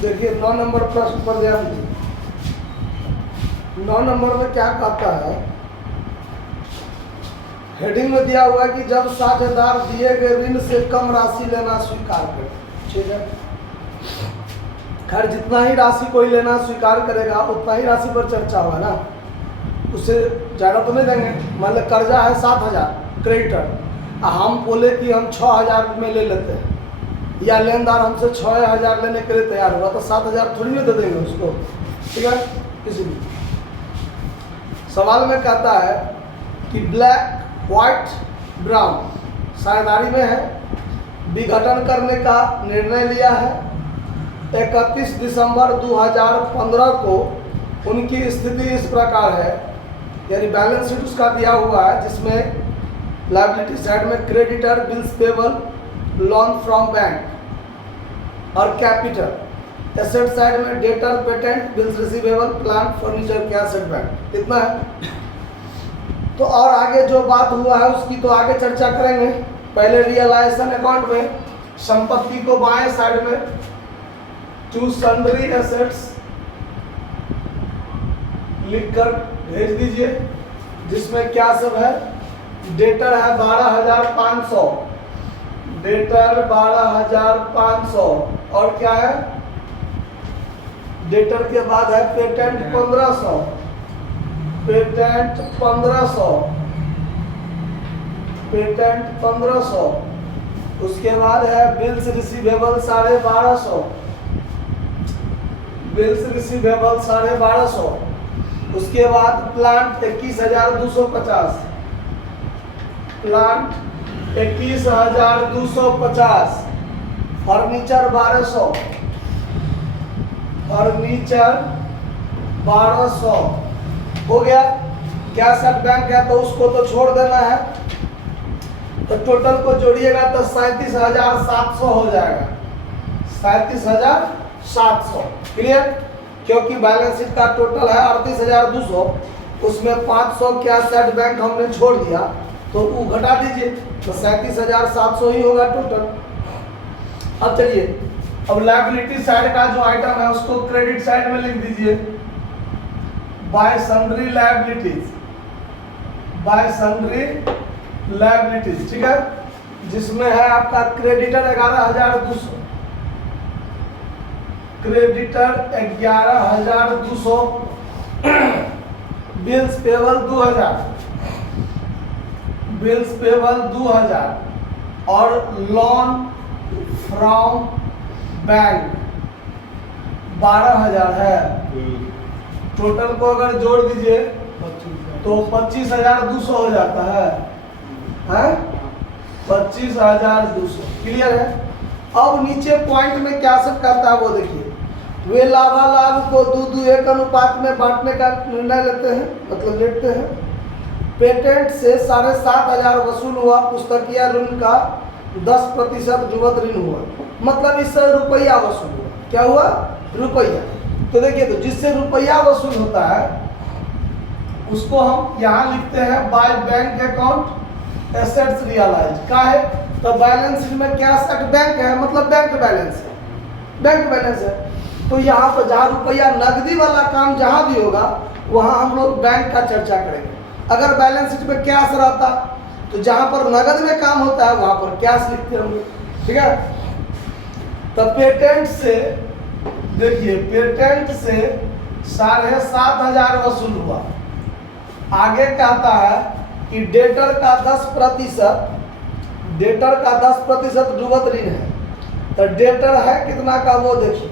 देखिए 9 नंबर प्रश्न पर ध्यान दीजिए। 9 नंबर में क्या कहता है, हेडिंग में दिया हुआ है कि जब साझेदार दिए गए ऋण से कम राशि लेना स्वीकार करे। ठीक है, खैर जितना ही राशि कोई लेना स्वीकार करेगा उतना ही राशि पर चर्चा होगा ना, उससे ज़्यादा तो नहीं देंगे। मान लो कर्जा है 7,000 क्रेडिटर, हम बोले कि हम 6,000 में ले लेते हैं, या लेनदार हमसे 6,000 लेने के लिए तैयार हुआ, तो 7,000 थोड़ी ना दे देंगे उसको। ठीक है, इसलिए सवाल में कहता है कि ब्लैक व्हाइट ब्राउन साझेदारी में है, विघटन करने का निर्णय लिया है। 31 दिसंबर 2015 को उनकी स्थिति इस प्रकार है, यानी बैलेंस शीट उसका दिया हुआ है, जिसमें लायबिलिटी साइड में creditor, bills payable, loan from bank और कैपिटल। एसेट साइड में debtor, patent, bills receivable, plant, furniture, cash and bank. इतना है। तो और आगे जो बात हुआ है उसकी तो आगे चर्चा करेंगे। पहले रियलाइजेशन अकाउंट में संपत्ति को बाएं साइड में टू सन्ड्री एसेट्स लिखकर भेज दीजिए, जिसमें क्या सब है। डेटर है 12,500, डेटर 12,500, और क्या है, डेटर के बाद है पेटेंट 1,500, पेटेंट 1,500, पेटेंट 1,500। उसके बाद है बिल्स रिसीवेबल 12,500, बिल्स रिसीवेबल 12,500। उसके बाद प्लांट 21,250, प्लांट 21,250। फर्नीचर 1,200, फर्नीचर 1,200 हो गया। कैश एट बैंक है तो उसको तो छोड़ देना है, तो टोटल को जोड़िएगा तो 37,700 हो जाएगा, 37,700। क्लियर, क्योंकि बैलेंस शीट का टोटल है 38,200, उसमें 500 कैश एट बैंक हमने छोड़ दिया, तो वो घटा दीजिए तो 37,700 ही होगा टोटल। अब चलिए, अब लायबिलिटी साइड का जो आइटम है उसको क्रेडिट साइड में लिख दीजिए, bye sundry liabilities, bye sundry liabilities. ठीक है, जिसमें है आपका creditor 11,200, creditor 11,200, bills payable 2,000, bills payable 2,000, और लोन फ्रॉम बैंक 12,000 है। टोटल को अगर जोड़ दीजिए तो 25,200 हो जाता है, हैं? 25,200। क्लियर है। अब नीचे पॉइंट में क्या सब करता है वो देखिए। वे लाभालाभ को 2:1 अनुपात में बांटने का निर्णय लेते हैं, मतलब लेते हैं। पेटेंट से 7,500 वसूल हुआ, पुस्तकीय ऋण का 10% जुगत ऋण हुआ, मतलब इससे रुपया वसूल हुआ। क्या हुआ? रुपया। तो देखिए, तो जिससे रुपया वसूल होता है उसको हम यहाँ लिखते हैं by bank account assets realise. का है तो बैलेंस शीट में कैश एट बैंक है, मतलब बैंक बैलेंस है, बैंक बैलेंस है। तो यहाँ पर जहाँ रुपया नकदी वाला काम जहाँ भी होगा वहाँ हम लोग बैंक का चर्चा करेंगे। अगर बैलेंस शीट में कैश रहता तो जहाँ पर नगद में काम होता है वहाँ पर कैश लिखते होंगे। ठीक है, तो पेटेंट से देखिए, पेटेंट से 7,500 वसूल हुआ। आगे कहता है कि डेटर का 10%, डेटर का 10% जुगत ऋण है। तो डेटर है कितना का वो देखिए,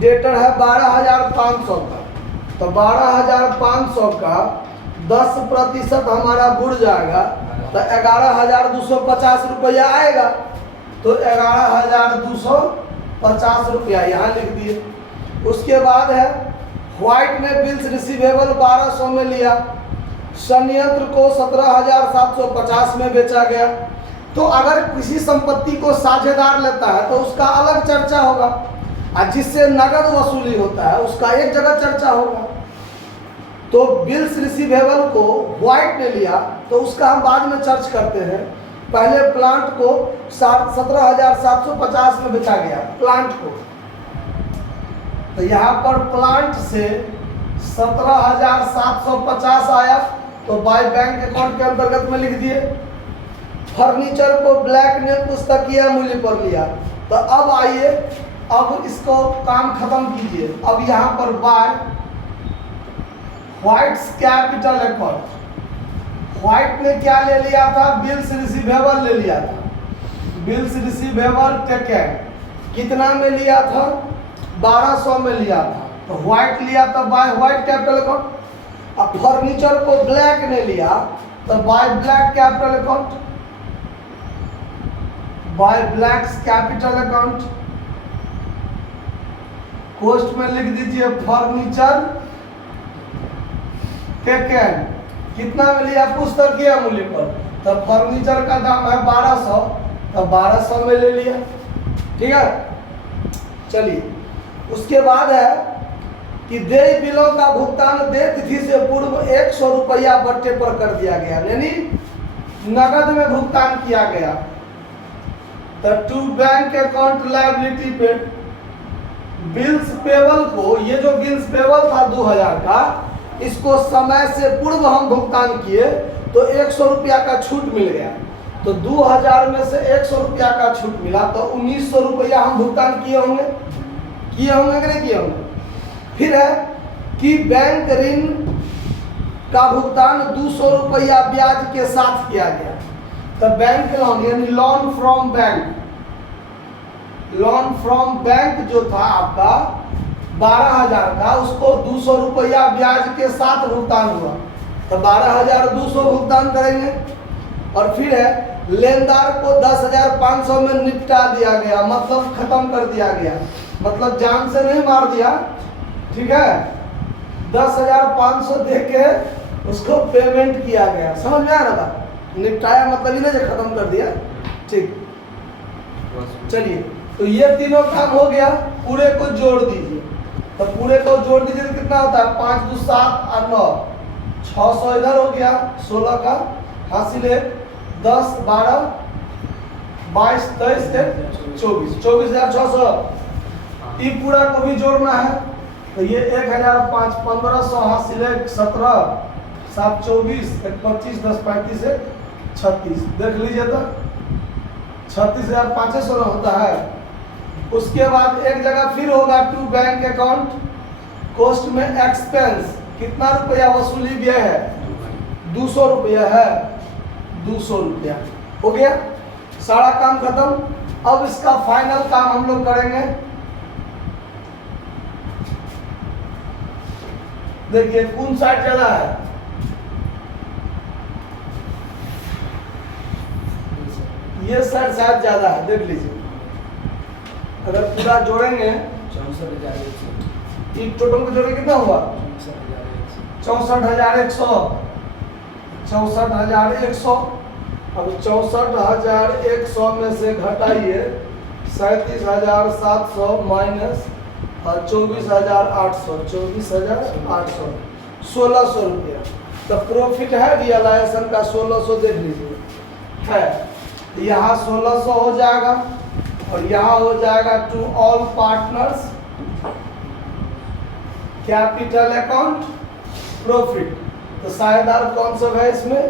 डेटर है 12,500 का, तो 12,500 का 10% हमारा बुड़ जाएगा तो 11,250 रुपया आएगा। तो 11,250 रुपया यहाँ लिख दिए। उसके बाद है व्हाइट ने बिल्स रिसीवेबल 1,200 में लिया, संयंत्र को 17,750 में बेचा गया। तो अगर किसी संपत्ति को साझेदार लेता है तो उसका अलग चर्चा होगा, और जिससे नगद वसूली होता है उसका एक जगह चर्चा होगा। तो बिल्स रिसीवेबल को व्हाइट ने लिया तो उसका हम बाद में चर्च करते हैं। पहले प्लांट को 17,750 में बेचा गया, प्लांट को तो यहाँ पर प्लांट से 17,750 आया, तो बाय बैंक अकाउंट के अंतर्गत में लिख दिए। फर्नीचर को ब्लैक ने पुस्तकीय मूल्य पर लिया। तो अब आइए, अब इसको काम खत्म कीजिए। अब यहाँ पर by White's capital account, White ने क्या ले लिया था? बिल्स रिसीवेबल ले लिया था। बिल्स रिसीवेबल टेकन कितना में लिया था? 1200 में लिया था। तो व्हाइट लिया था बाय व्हाइट कैपिटल अकाउंट। अब फर्नीचर को ब्लैक ने लिया तो by Black capital account, by Black capital account. Cost में लिख दीजिए फर्नीचर टेकन कितना में लिया? पुस्तकीय मूल्य पर। तो फर्नीचर का दाम है 1200, तो 1200 में ले लिया। ठीक है, चलिए उसके बाद है कि देय बिलों का भुगतान देय तिथि से पूर्व 100 रुपया बट्टे पर कर दिया गया, यानी नगद में भुगतान किया गया। तो टू बैंक अकाउंट लायबिलिटी पे बिल्स पेबल को, ये जो बिल्स पेबल था 2000 का, इसको समय से पूर्व हम भुगतान किए तो 100 रुपया का छूट मिल गया। तो 2000 में से 100 रुपया का छूट मिला, तो 1900 रुपया हम भुगतान किए होंगे कि नहीं किए होंगे। फिर है कि बैंक ऋण का भुगतान 200 रुपया ब्याज के साथ किया गया। तो बैंक लोन यानी loan from bank, loan from bank जो था आपका 12,000 का, उसको 200 रुपया ब्याज के साथ भुगतान हुआ। तो 12,200 भुगतान करेंगे। और फिर है लेनदार को 10,500 में निपटा दिया गया, मतलब खत्म कर दिया गया, मतलब जान से नहीं मार दिया। ठीक है, 10,500 दे के उसको पेमेंट किया गया। समझ में आया ना बात? निपटाया मतलब ही ना जो खत्म कर दिया। ठीक, चलिए तो ये तीनों काम हो गया। पूरे को जोड़ दीजिए। तो पूरे को जोड़ दीजिए तो कितना होता है? 5 2 7 और 9, 600 इधर हो गया, 16 का हासिल है, 10 12 22 23 24, 24,600। ये पूरा को भी जोड़ना है। तो ये 1005, 1500 हासिल है, 17 7 24, 25 10 35 36। देख लीजिए तो 36,500 होता है। उसके बाद एक जगह फिर होगा टू बैंक अकाउंट कॉस्ट में एक्सपेंस, कितना रुपया वसूली व्यय है? 200 रुपया है, 200 रुपया हो गया। सारा काम खत्म। अब इसका फाइनल काम हम लोग करेंगे। देखिए कौन साइड ज्यादा है? ये साइड शायद ज्यादा है, देख लीजिए। अगर पूरा जोड़ेंगे 64,100, टोटल को जोड़े कितना हुआ? 64,100, 64,100। अब 64,100 में से घटाइए 37,700 माइनस 24,800, 24,800, 1,600 रुपया। तो प्रॉफिट है रियलाइजेशन का 1,600, देख लीजिए है। यहाँ 1,600 हो जाएगा और यहाँ हो जाएगा to all partners capital account profit. तो साझेदार कौन सा है इसमें?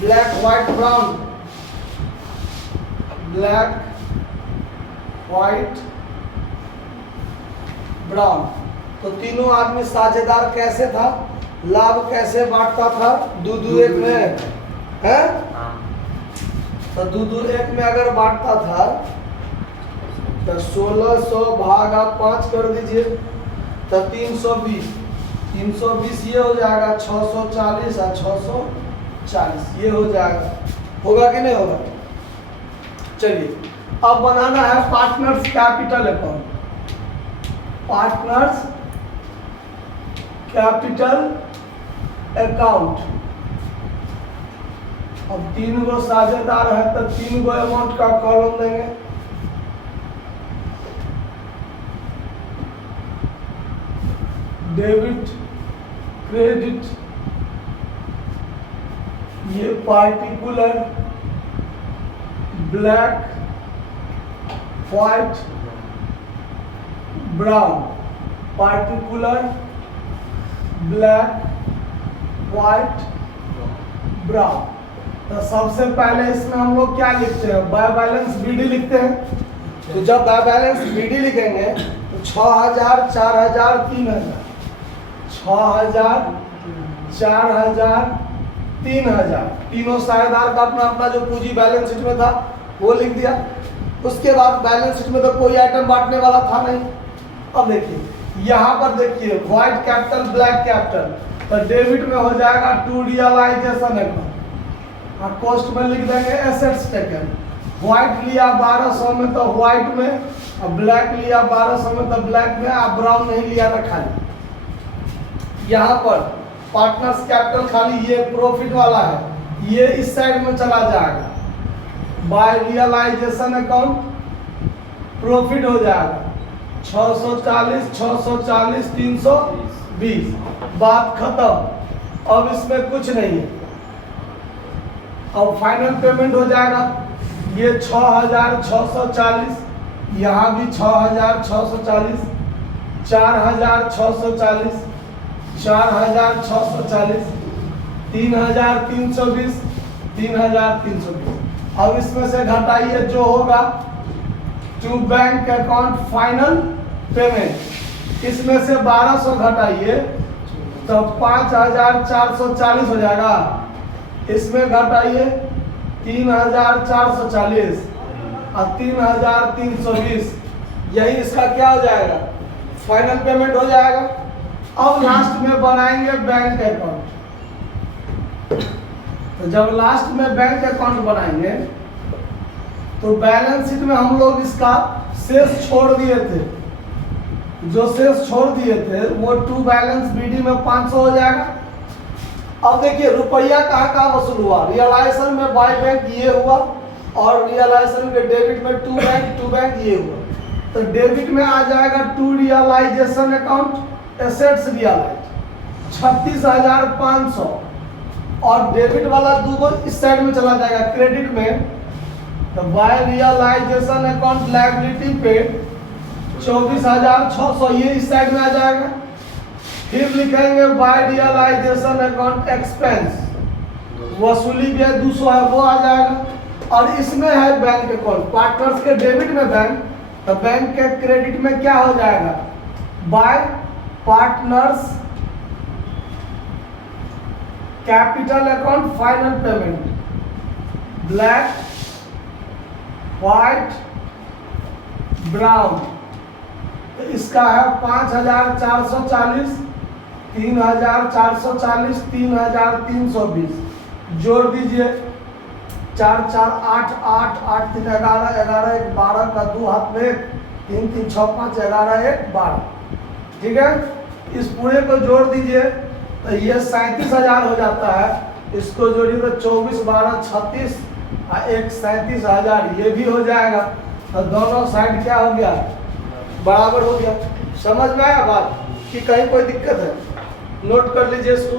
Black White Brown, Black White Brown. तो तीनों आदमी साझेदार कैसे था? लाभ कैसे बांटता था? 2-2-1 में है। तो 2-2-1 में अगर बांटता था तो 1,600 भागा 5 कर दीजिए, तो 320, 320 ये हो जाएगा 640 और 640 ये हो जाएगा। होगा कि नहीं होगा? चलिए अब बनाना है partners capital account. Partners capital account. अब 3 गो साझेदार है तो 3 गो अमाउंट का कॉलम देंगे। डेबिट क्रेडिट, ये particular, black White brown, particular black White Brown. तो सबसे पहले इसमें हम लोग क्या लिखते हैं, बाय बैलेंस बीडी लिखते हैं। तो जब बाय बैलेंस बीडी लिखेंगे तो 6000, 4000, 3000, 6000, 4000, 3000, तीनों साझेदार का अपना अपना जो पूंजी बैलेंस शीट में था वो लिख दिया। उसके बाद बैलेंस शीट में तो कोई आइटम बांटने वाला था नहीं। अब देखिए यहाँ पर देखिए व्हाइट कैपिटल ब्लैक कैपिटल, तो डेबिट में हो जाएगा टू रियलाइजेशन अकाउंट और कॉस्ट में लिख देंगे एसेट्स टेकन। व्हाइट लिया 1200 में तो व्हाइट में, और ब्लैक लिया 1200 में तो ब्लैक में, आप ब्राउन नहीं लिया था खाली। यहाँ पर पार्टनर्स कैपिटल खाली ये प्रॉफिट वाला है, ये इस साइड में चला जाएगा। बाय रियलाइजेशन अकाउंट प्रॉफिट हो जाएगा 640, 640, 320, बात खत्म। अब इसमें कुछ नहीं है। अब फाइनल पेमेंट हो जाएगा ये 6640, यहाँ भी 6640, 4640, 4640, 3320, 3320। अब इसमें से घटाइए जो होगा to bank account final payment, इसमें से 1200 घटाइए तो 5440 हो जाएगा। इसमें घटाइए 3440 और 3320, यही इसका क्या हो जाएगा, फाइनल पेमेंट हो जाएगा। अब लास्ट में बनाएंगे बैंक अकाउंट। तो जब लास्ट में बैंक अकाउंट बनाएंगे तो बैलेंस शीट में हम लोग इसका शेष छोड़ दिए थे, जो शेष छोड़ दिए थे वो टू बैलेंस बीडी में 500 हो जाएगा। अब देखिए रुपया कहाँ वसूल हुआ, रियलाइजेशन में बाय बैंक ये हुआ और रियलाइजेशन के डेबिट में टू बैंक ये हुआ। तो डेबिट में आ जाएगा to realisation account assets realise 36,500, और डेबिट वाला दूगो इस साइड में चला जाएगा क्रेडिट में। तो बाय रियलाइजेशन अकाउंट लायबिलिटी पे 24,600, ये इस साइड में आ जाएगा। फिर लिखेंगे बाय रियलाइजेशन अकाउंट एक्सपेंस, वसूली व्यय 200 है वो आ जाएगा। और इसमें है बैंक अकाउंट, पार्टनर्स के डेबिट में बैंक, तो बैंक के क्रेडिट में क्या हो जाएगा, bye partners capital account final payment, black White Brown. तो इसका है 5440, 3440, 3320, जोड़ दीजिए 4 4 8 8 8 3 11 11 1 12 का 2 हाथ में 3 3 6 5 11 1 12, ठीक है। इस पूरे को जोड़ दीजिए तो ये 37,000 हो जाता है। इसको जोड़िए तो 24 12 36 और 1 37,000 ये भी हो जाएगा। तो दोनों साइड क्या हो गया, बराबर हो गया। समझ में आया बात कि कहीं कोई दिक्कत है, नोट कर लीजिए इसको।